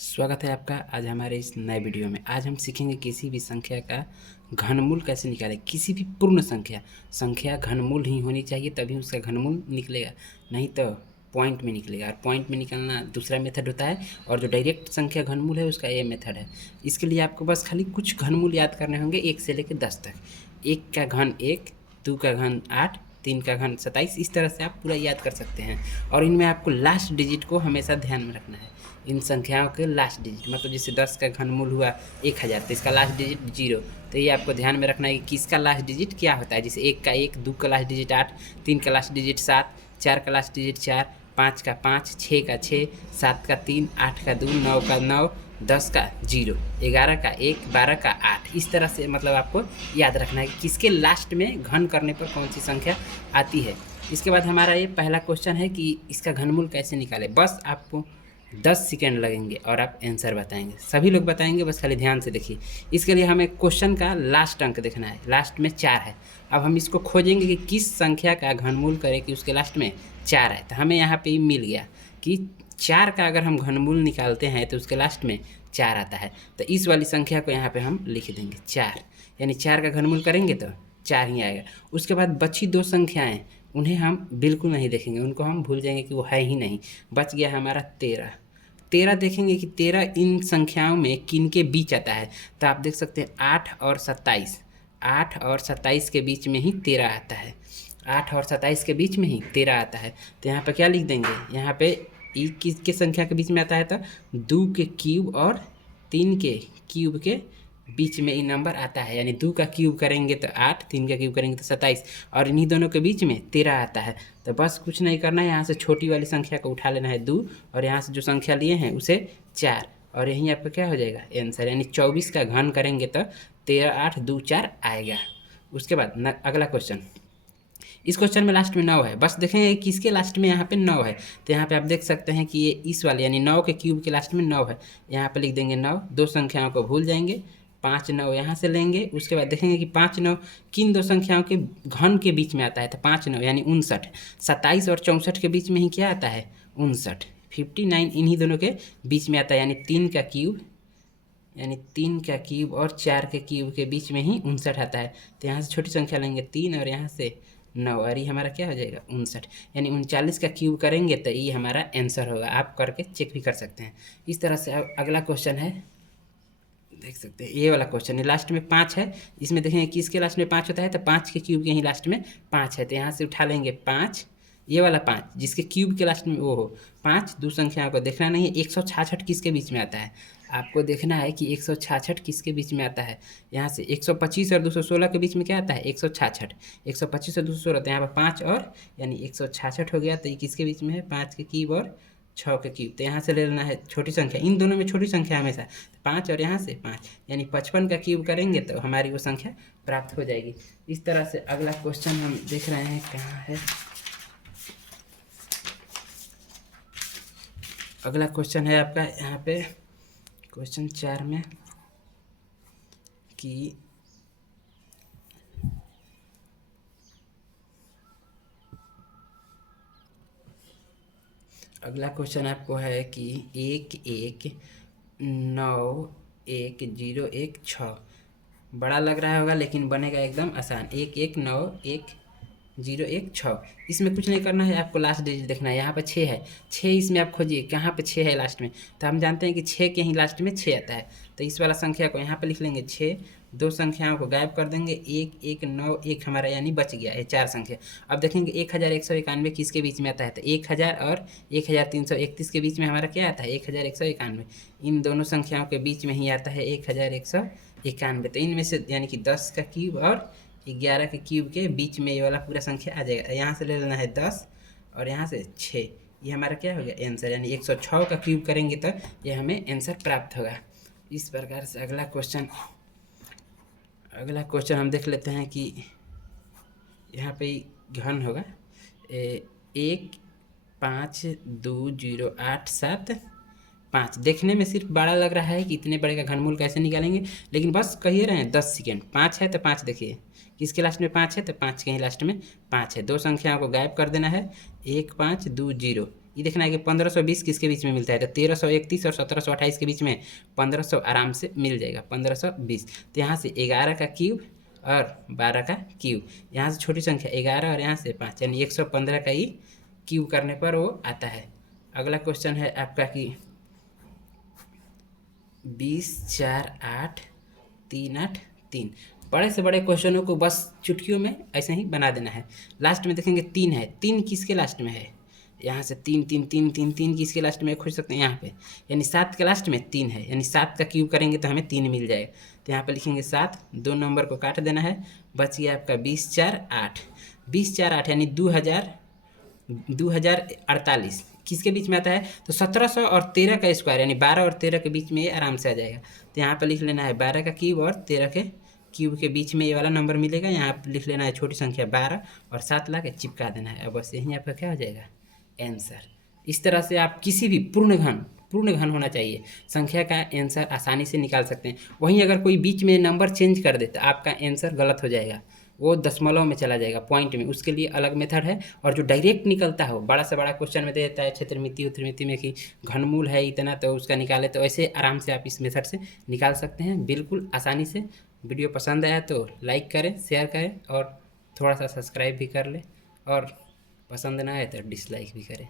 स्वागत है आपका आज हमारे इस नए वीडियो में। आज हम सीखेंगे किसी भी संख्या का घनमूल कैसे निकालें। किसी भी पूर्ण संख्या घनमूल ही होनी चाहिए, तभी उसका घनमूल निकलेगा, नहीं तो पॉइंट में निकलेगा। और पॉइंट में निकालना दूसरा मेथड होता है, और जो डायरेक्ट संख्या घनमूल है उसका ये मेथड है। इसके लिए आपको बस खाली कुछ घनमूल याद करने होंगे, 1 से लेकर 10 तक। 1 का घन 1, 2 का घन 8, 3 का घन 27। इस तरह से आप पूरा याद कर सकते हैं। और इनमें आपको लास्ट डिजिट को हमेशा ध्यान में रखना है। इन संख्याओं के लास्ट डिजिट, मतलब जैसे 10 का घनमूल हुआ 1000, तो इसका लास्ट डिजिट 0। तो ये आपको ध्यान में रखना है कि किसका लास्ट डिजिट क्या होता है। जैसे 1 का 1, 2 का लास्ट डिजिट 8, 3 का लास्ट डिजिट 7, 4 का लास्ट डिजिट 4, 5 का 5, 6 का 6, 7 का 3, 8 का 2, 9 का 9, 10 का 0, 11 का 1, 12 का 8। इस तरह से मतलब आपको याद रखना है कि किसके लास्ट में घन करने पर कौन सी संख्या आती है। इसके बाद हमारा ये पहला क्वेश्चन है कि इसका घनमूल कैसे निकालें। बस आपको 10 सेकेंड लगेंगे और आप आंसर बताएंगे। सभी लोग बताएंगे, बस खाली ध्यान से देखिए। इसके लिए हमें क्वेश्चन का लास्ट अंक देखना है। लास्ट में 4 है। अब हम इसको खोजेंगे कि किस संख्या का घनमूल करें कि उसके लास्ट में 4 है। तो हमें यहाँ पे मिल गया कि 4 का अगर हम घनमूल निकालते हैं तो उसके लास्ट में 4 आता है। तो इस वाली संख्या को यहाँ पे हम लिख देंगे 4, यानी 4 का घनमूल करेंगे तो 4 ही आएगा। उसके बाद बची 2 संख्याएँ, उन्हें हम बिल्कुल नहीं देखेंगे, उनको हम भूल जाएंगे कि वो है ही नहीं। बच गया हमारा 13। 13 देखेंगे कि 13 इन संख्याओं में किन के बीच आता है। तो आप देख सकते हैं 8 और 27, 8 और 27 के बीच में ही 13 आता है। 8 और 27 के बीच में ही 13 आता है। तो यहाँ पर क्या लिख देंगे, यहाँ पे ई किसके संख्या के बीच में आता है, तो 2 के क्यूब और 3 के क्यूब के बीच में ये नंबर आता है। यानी 2 का क्यूब करेंगे तो 8, 3 का क्यूब करेंगे तो 27, और इन्हीं दोनों के बीच में 13 आता है। तो बस कुछ नहीं करना है, यहाँ से छोटी वाली संख्या को उठा लेना है 2, और यहाँ से जो संख्या लिए हैं उसे 4, और यहीं आपका क्या हो जाएगा आंसर। यानी 24 का घन करेंगे तो 13, 8, 2, 4 आएगा। उसके बाद अगला क्वेश्चन। इस क्वेश्चन में लास्ट में 9 है। बस देखेंगे किसके लास्ट में यहाँ पे 9 है। तो यहाँ पे आप देख सकते हैं कि ये इस वाले यानी 9 के क्यूब के लास्ट में 9 है। यहाँ पे लिख देंगे 9। 2 संख्याओं को भूल जाएंगे, 5 9 यहाँ से लेंगे। उसके बाद देखेंगे कि 5 9 किन 2 संख्याओं के घन के बीच में आता है। तो 5 9 यानी 59। 27 और 64 के बीच में ही क्या आता है, 59। 59 इन्हीं दोनों के बीच में आता है, यानी 3 का क्यूब, यानी 3 का क्यूब और 4 के क्यूब के बीच में ही 59 आता है। तो यहाँ से छोटी संख्या लेंगे 3, और यहाँ से 9, और ये हमारा क्या हो जाएगा 59। यानी 39 का क्यूब करेंगे तो ये हमारा आंसर होगा। आप करके चेक भी कर सकते हैं। इस तरह से अब अगला क्वेश्चन है, देख सकते हैं ये वाला क्वेश्चन है। लास्ट में 5 है। इसमें देखेंगे किसके लास्ट में 5 होता है, तो 5 के क्यूब के ही लास्ट में 5 है। तो यहाँ से उठा लेंगे 5, ये वाला 5 जिसके क्यूब के लास्ट में वो हो 5। 2 संख्याओं को देखना नहीं है। 166 किसके बीच में आता है, आपको देखना है कि 166 किसके बीच में आता है। यहाँ से 125 और 216 के बीच में क्या आता है, 166। 125 और 216, तो यहाँ पर 5 और यानी 166 हो गया। तो ये किसके बीच में है, 5 के क्यूब और 6 के क्यूब। तो यहाँ से ले लेना है छोटी संख्या, इन दोनों में छोटी संख्या हमेशा 5, और यहाँ से 5, यानी 55 का क्यूब करेंगे तो हमारी वो संख्या प्राप्त हो जाएगी। इस तरह से अगला क्वेश्चन हम देख रहे हैं, कहाँ है अगला क्वेश्चन है आपका यहाँ पे क्वेश्चन 4 में कि अगला क्वेश्चन आपको है कि 1 1 9 1 0 1 6। बड़ा लग रहा होगा लेकिन बनेगा एकदम आसान। 1 1 9 1 0 1 6। इसमें कुछ नहीं करना है, आपको लास्ट डिजिट देखना है। यहाँ पर 6 है, 6 इसमें आप खोजिए कहाँ पे 6 है लास्ट में। तो हम जानते हैं कि 6 के ही लास्ट में 6 आता है। तो इस वाला संख्या को यहाँ पे लिख लेंगे 6। 2 संख्याओं को गायब कर देंगे, 1 1 9 1 हमारा यानी बच गया है 4 संख्या। अब देखेंगे 1191 किसके बीच में आता है, तो 1000 और 1331 के बीच में हमारा क्या आता है, 1191। इन दोनों संख्याओं के बीच में ही आता है 1191। तो इनमें से यानी कि 10 का क्यूब और 11 के क्यूब के बीच में ये वाला पूरा संख्या आ जाएगा। यहाँ से ले लेना है 10, और यहाँ से 6। ये हमारा क्या हो गया आंसर, यानी 106 का क्यूब करेंगे तो ये हमें आंसर प्राप्त होगा। इस प्रकार से अगला क्वेश्चन हम देख लेते हैं कि यहाँ पे घन होगा 1 5 2 0 8 7 5। देखने में सिर्फ बड़ा लग रहा है कि इतने बड़े का घनमूल कैसे निकालेंगे, लेकिन बस कहिए रहे हैं 10 सेकेंड। 5 है तो 5 देखिए किसके लास्ट में 5 है, तो 5 के ही लास्ट में 5 है। 2 संख्याओं को गायब कर देना है, 1 5 2 0। ये देखना है कि 1520 किसके बीच में मिलता है, तो 1331 और 1728 के बीच में 1500 आराम से मिल जाएगा, 1520। तो यहाँ से 11 का क्यूब और 12 का क्यूब, यहाँ से छोटी संख्या 11 और यहाँ से 5, यानी 115 का ही क्यूब करने पर वो आता है। अगला क्वेश्चन है आपका कि 20, 4, 8, 3, 8, 3। बड़े से बड़े क्वेश्चनों को बस चुटकियों में ऐसे ही बना देना है। लास्ट में देखेंगे 3 है, 3 किसके लास्ट में है, यहाँ से 3, 3, 3, 3, 3 किसके लास्ट में खोज सकते हैं यहाँ पे, यानी 7 के लास्ट में 3 है, यानी 7 का क्यूब करेंगे तो हमें 3 मिल जाएगा। तो यहाँ पे लिखेंगे 7, 2 नंबर को काट देना है, बच गया आपका 20, 4, 8। 20, 4, 8 यानी 2048 किसके बीच में आता है, तो 1700 और 13 का स्क्वायर, यानी 12 और 13 के बीच में ये आराम से आ जाएगा। तो यहाँ पर लिख लेना है 12 का क्यूब और 13 के क्यूब के बीच में ये वाला नंबर मिलेगा। यहाँ पर लिख लेना है छोटी संख्या 12 और 7 ला के चिपका देना है। अब बस यहीं आपका क्या हो जाएगा, आंसर। इस तरह से आप किसी भी पूर्ण घन होना चाहिए, संख्या का आंसर आसानी से निकाल सकते हैं। वहीं अगर कोई बीच में नंबर चेंज कर दे तो आपका आंसर गलत हो जाएगा, वो दशमलव में चला जाएगा, पॉइंट में। उसके लिए अलग मेथड है। और जो डायरेक्ट निकलता है वो बड़ा से बड़ा क्वेश्चन में दे देता है क्षेत्रमिति उत्तरमिति में कि घनमूल है इतना तो उसका निकाले, तो ऐसे आराम से आप इस मेथड से निकाल सकते हैं बिल्कुल आसानी से। वीडियो पसंद आया तो लाइक करें, शेयर करें और थोड़ा सा सब्सक्राइब भी कर लें, और पसंद ना आए तो डिसलाइक भी करें।